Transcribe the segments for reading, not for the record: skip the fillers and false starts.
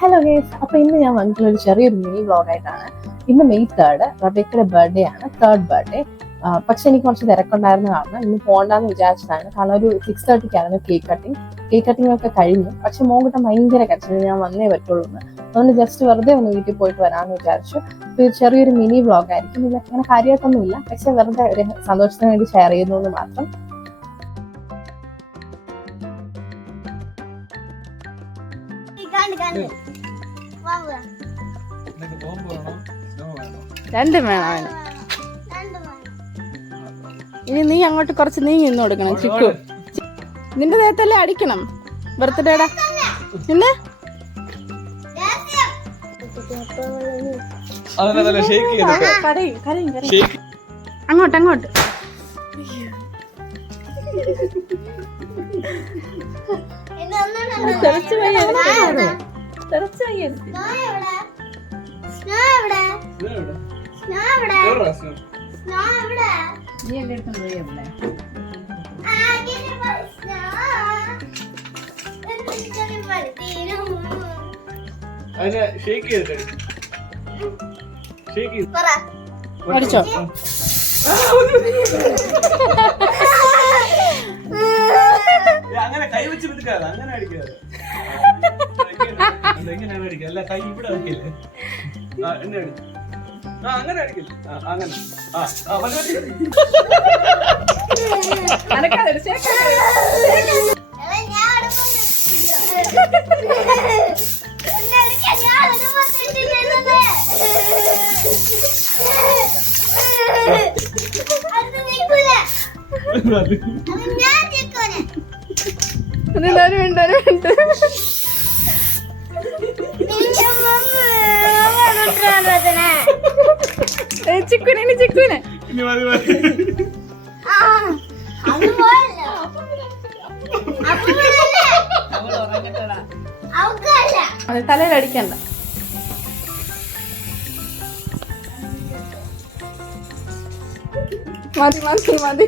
Hello guys, അപ്പൊ ഇന്ന് ഞാൻ വന്നിട്ടുള്ള ഒരു ചെറിയൊരു മിനി വ്ളോഗായിട്ടാണ്. ഇന്ന് May 3 റബേക്കയുടെ ബർത്ത്ഡേ ആണ്, 3rd ബർത്ത്ഡേ. പക്ഷെ എനിക്ക് കുറച്ച് തിരക്കുണ്ടായിരുന്ന കാരണം ഇന്ന് പോകണ്ടെന്ന് വിചാരിച്ചതാണ്. കാരണം ഒരു 6:30 കേക്ക് കട്ടിംഗ് ഒക്കെ കഴിഞ്ഞു. പക്ഷെ മോൻകുട്ടൻ ഭയങ്കര കരച്ചിൽ, ഞാൻ വന്നേ പറ്റുള്ളൂ എന്ന്. അതുകൊണ്ട് ജസ്റ്റ് വെറുതെ ഒന്ന് വീട്ടിൽ പോയിട്ട് വരാമെന്ന് വിചാരിച്ചു. ഒരു ചെറിയൊരു മിനി വ്ളോഗായിരിക്കും. ഇതിൽ അങ്ങനെ കാര്യമായിട്ടൊന്നുമില്ല, പക്ഷെ വെറുതെ ഒരു സന്തോഷത്തിന് വേണ്ടി ഷെയർ ചെയ്യുന്നു എന്ന് മാത്രം. രണ്ടും വേണം അവന്. ഇനി നീ അങ്ങോട്ട് കുറച്ച് നീങ്ങി നിന്ന് കൊടുക്കണം ചിക്കു. നിന്റെ ദേഹത്തല്ലേ അടിക്കണം ബർത്ത്ഡേടാ. പിന്നെ അങ്ങോട്ട് അങ്ങോട്ട് അടിച്ചോ. അങ്ങനെ കൈ വെച്ച് എടുക്കാതെ അങ്ങനെ അടിക്കാതെ. എങ്ങനെയാണ് അടിക്കുക? അല്ല കൈ ഇവിടെ വെക്കില്ലേ? എന്നെ അടിച്ചു. അങ്ങനെ അടിക്കില്ല. അങ്ങനെ ചിക്കുനെ ചിക്കുനെ അത് തലയിൽ അടിക്കണ്ട. മതി മതി മതി.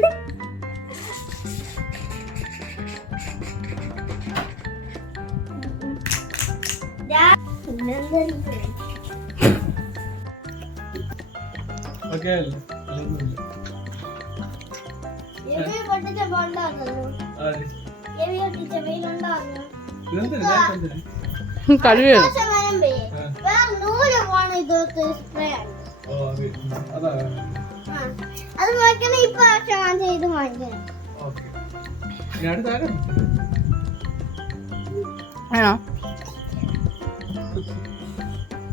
കഴിവ് ആണോ?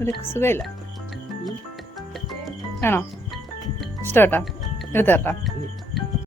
ഒരു സുഖമില്ല ആണോ? ഇഷ്ടപ്പെട്ടാ? എടുത്തേട്ടാ.